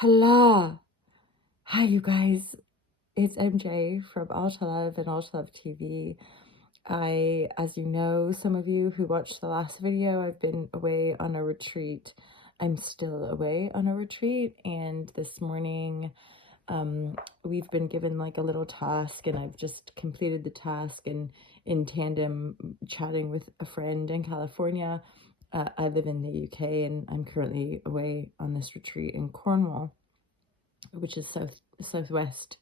Hello. Hi, you guys. It's MJ from Alta Love and Alta Love TV. As you know, some of you who watched the last video, I've been away on a retreat. I'm still away on a retreat, and this morning, we've been given like a little task, and I've just completed the task and in tandem chatting with a friend in California. I live in the UK, and I'm currently away on this retreat in Cornwall, which is southwest,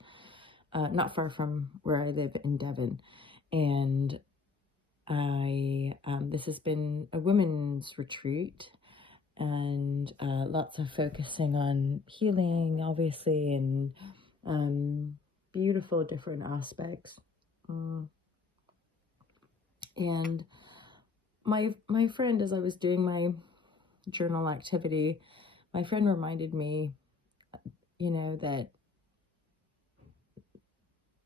not far from where I live in Devon. And this has been a women's retreat, and lots of focusing on healing, obviously, and beautiful different aspects. And my friend, as I was doing my journal activity, my friend reminded me, that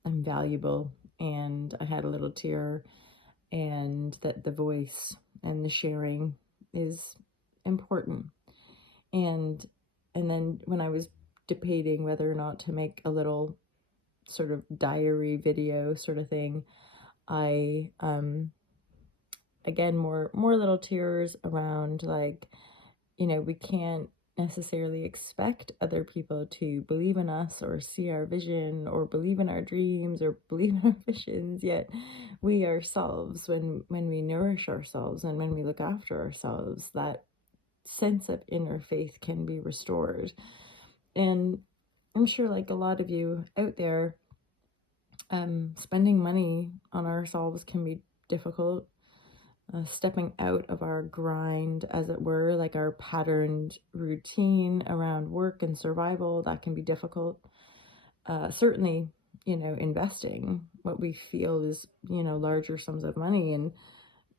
I'm valuable, and I had a little tear, and that the voice and the sharing is important. And then when I was debating whether or not to make a little sort of diary video sort of thing, I again, more little tears around, like, we can't necessarily expect other people to believe in us or see our vision or believe in our dreams or believe in our visions, yet we ourselves, when we nourish ourselves and when we look after ourselves, that sense of inner faith can be restored. And I'm sure, like a lot of you out there, spending money on ourselves can be difficult. Stepping out of our grind, as it were, like our patterned routine around work and survival, that can be difficult. Certainly, investing what we feel is, larger sums of money and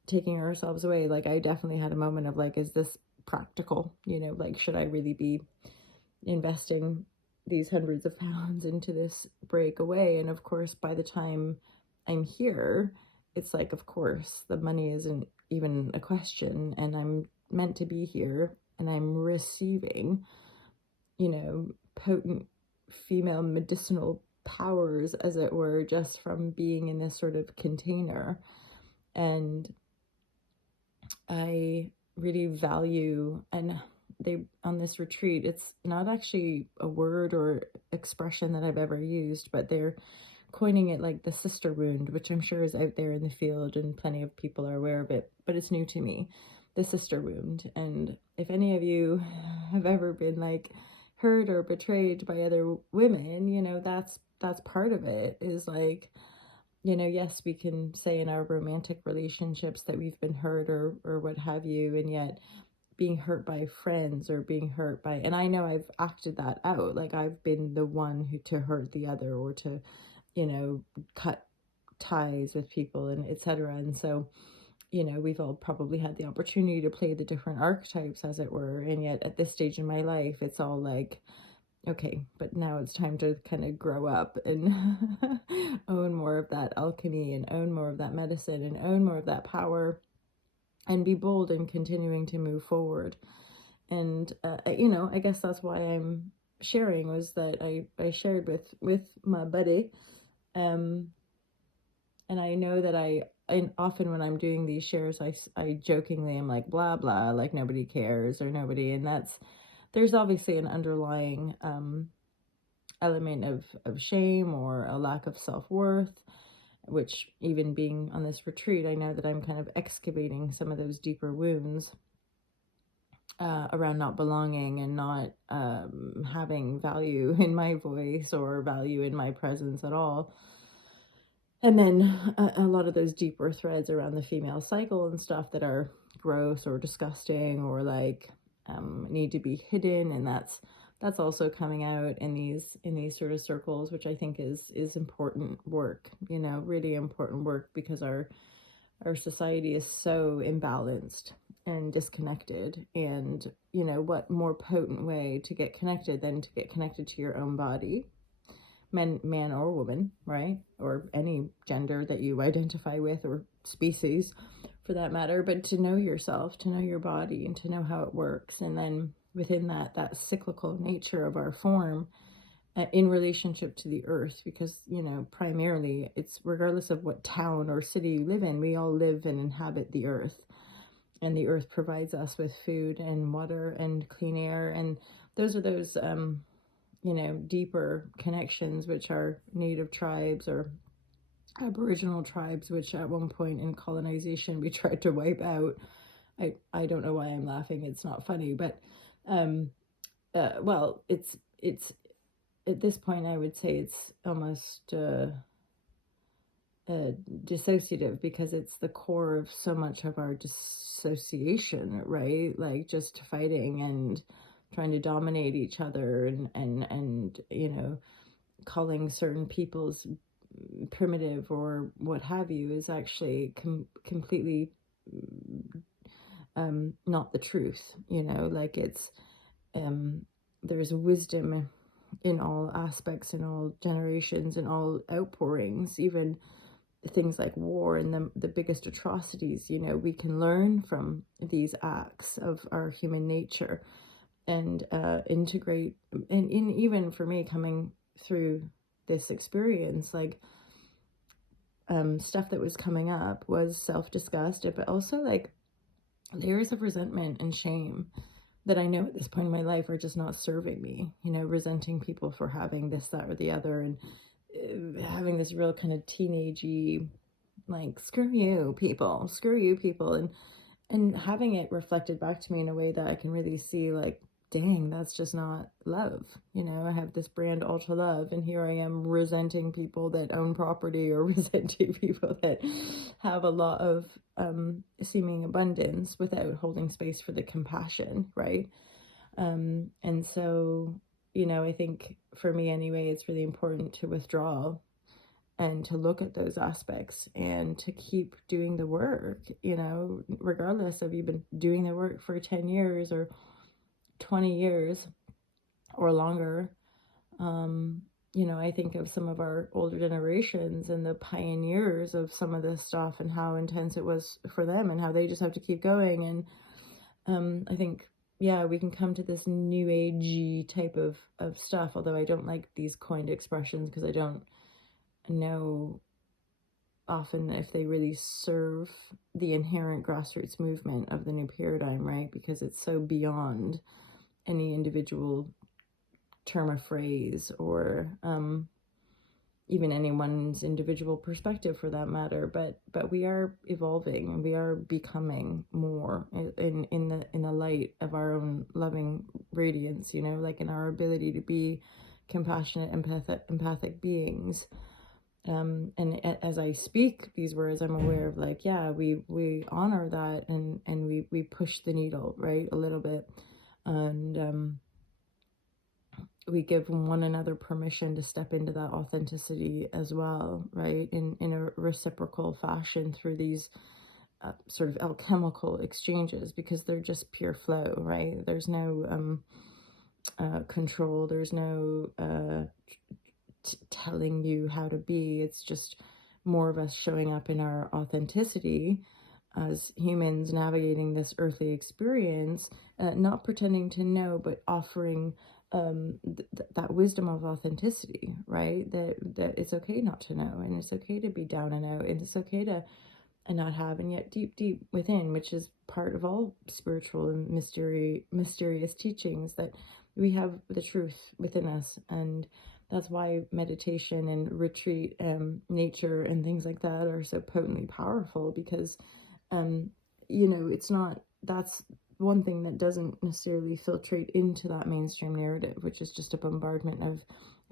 taking ourselves away. Like, I definitely had a moment of like, is this practical? Like, should I really be investing these hundreds of pounds into this break away? And of course, by the time I'm here, it's like, of course, the money isn't even a question, and I'm meant to be here, and I'm receiving, potent female medicinal powers, as it were, just from being in this sort of container. And I really value, and on this retreat, it's not actually a word or expression that I've ever used, but they're coining it like the sister wound, which I'm sure is out there in the field and plenty of people are aware of it, but it's new to me, the sister wound. And if any of you have ever been like hurt or betrayed by other women, that's part of it, is like, yes, we can say in our romantic relationships that we've been hurt or what have you, and yet being hurt by friends or being hurt by, and I know I've acted that out, like I've been the one who to hurt the other or to, cut ties with people and etc. And so, we've all probably had the opportunity to play the different archetypes, as it were, and yet at this stage in my life, it's all like, okay, but now it's time to kind of grow up and own more of that alchemy and own more of that medicine and own more of that power and be bold in continuing to move forward. And, I guess that's why I'm sharing, was that I shared with my buddy. And I know that and often when I'm doing these shares, I jokingly am like, blah, blah, like nobody cares or nobody. And there's obviously an underlying element of shame or a lack of self-worth, which, even being on this retreat, I know that I'm kind of excavating some of those deeper wounds around not belonging and not having value in my voice or value in my presence at all. And then a lot of those deeper threads around the female cycle and stuff that are gross or disgusting or like need to be hidden, and that's also coming out in these sort of circles, which I think is important work, really important work, because our society is so imbalanced and disconnected. And what more potent way to get connected than to get connected to your own body, man or woman, right? Or any gender that you identify with, or species for that matter, but to know yourself, to know your body, and to know how it works. And then within that cyclical nature of our form, in relationship to the earth, because primarily it's regardless of what town or city you live in, we all live and inhabit the earth, and the earth provides us with food and water and clean air, and those deeper connections, which are native tribes or Aboriginal tribes, which at one point in colonization we tried to wipe out. I don't know why I'm laughing. It's not funny, but um well, it's at this point I would say it's almost dissociative, because it's the core of so much of our dissociation, right? Like just fighting and trying to dominate each other, and calling certain people's primitive or what have you is actually completely not the truth. Like it's there's wisdom in all aspects, in all generations, in all outpourings, even things like war and the biggest atrocities. We can learn from these acts of our human nature, and integrate. And even for me, coming through this experience, like stuff that was coming up was self-disgust, but also like layers of resentment and shame that I know at this point in my life are just not serving me. Resenting people for having this, that, or the other, and having this real kind of teenagey, like, screw you people, and having it reflected back to me in a way that I can really see, like, dang, that's just not love. I have this brand Ultra Love, and here I am resenting people that own property, or resenting people that have a lot of seeming abundance without holding space for the compassion, right? And so, I think for me anyway, it's really important to withdraw and to look at those aspects and to keep doing the work, regardless of you've been doing the work for 10 years or 20 years or longer. I think of some of our older generations and the pioneers of some of this stuff, and how intense it was for them, and how they just have to keep going. And I think, yeah, we can come to this new agey type of stuff, although I don't like these coined expressions, because I don't know often if they really serve the inherent grassroots movement of the new paradigm, right? Because it's so beyond any individual term or phrase, or even anyone's individual perspective for that matter. But we are evolving, and we are becoming more in the light of our own loving radiance, like in our ability to be compassionate, empathic beings. And as I speak these words, I'm aware of, like, yeah, we honor that, and we push the needle, right, a little bit, and we give one another permission to step into that authenticity as well, right, in a reciprocal fashion, through these sort of alchemical exchanges, because they're just pure flow, right? There's no control, there's no telling you how to be. It's just more of us showing up in our authenticity as humans navigating this earthly experience, not pretending to know, but offering that wisdom of authenticity, right? That it's okay not to know, and it's okay to be down and out, and it's okay to not have, and yet deep within, which is part of all spiritual and mysterious teachings, that we have the truth within us. And that's why meditation and retreat, nature and things like that are so potently powerful, because it's not, that's one thing that doesn't necessarily filtrate into that mainstream narrative, which is just a bombardment of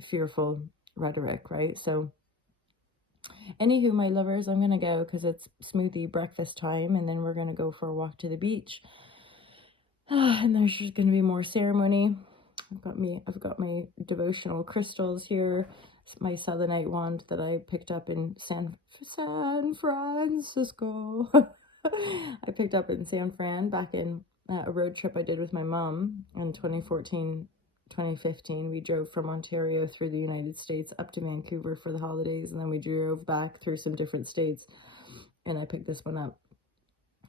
fearful rhetoric, right? So anywho, my lovers, I'm gonna go, because it's smoothie breakfast time, and then we're gonna go for a walk to the beach. And there's just gonna be more ceremony. I've got my devotional crystals here. It's my selenite wand that I picked up in San Francisco. I picked up in San Fran back in a road trip I did with my mom in 2014, 2015. We drove from Ontario through the United States up to Vancouver for the holidays, and then we drove back through some different states, and I picked this one up,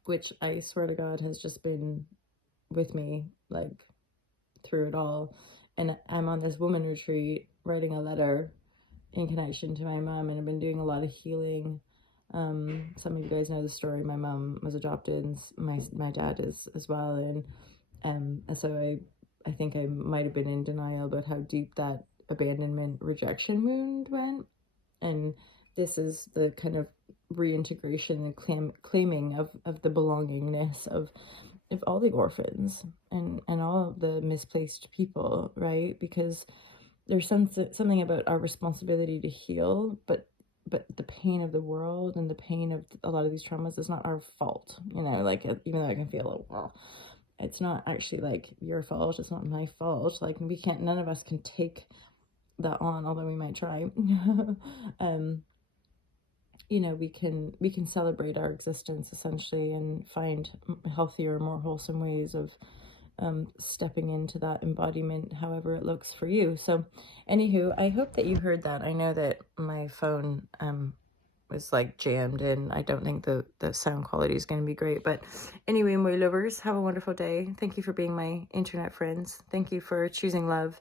which I swear to God has just been with me, like, through it all. And I'm on this woman retreat writing a letter in connection to my mom, and I've been doing a lot of healing. Some of you guys know the story. My mom was adopted, and my dad is as well, and so I think I might have been in denial about how deep that abandonment rejection wound went, and this is the kind of reintegration and claiming of the belongingness of all the orphans and all of the misplaced people, right? Because there's something about our responsibility to heal, but the pain of the world and the pain of a lot of these traumas is not our fault, you know, like even though I can feel like, well, it's not actually like your fault, it's not my fault, like we can't, none of us can take that on, although we might try. You know, we can celebrate our existence essentially and find healthier, more wholesome ways of stepping into that embodiment, however it looks for you. So anywho, I hope that you heard that. I know that my phone was like jammed, and I don't think the sound quality is going to be great, but anyway, my lovers, have a wonderful day. Thank you for being my internet friends. Thank you for choosing love,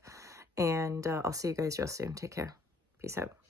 and I'll see you guys real soon. Take care. Peace out.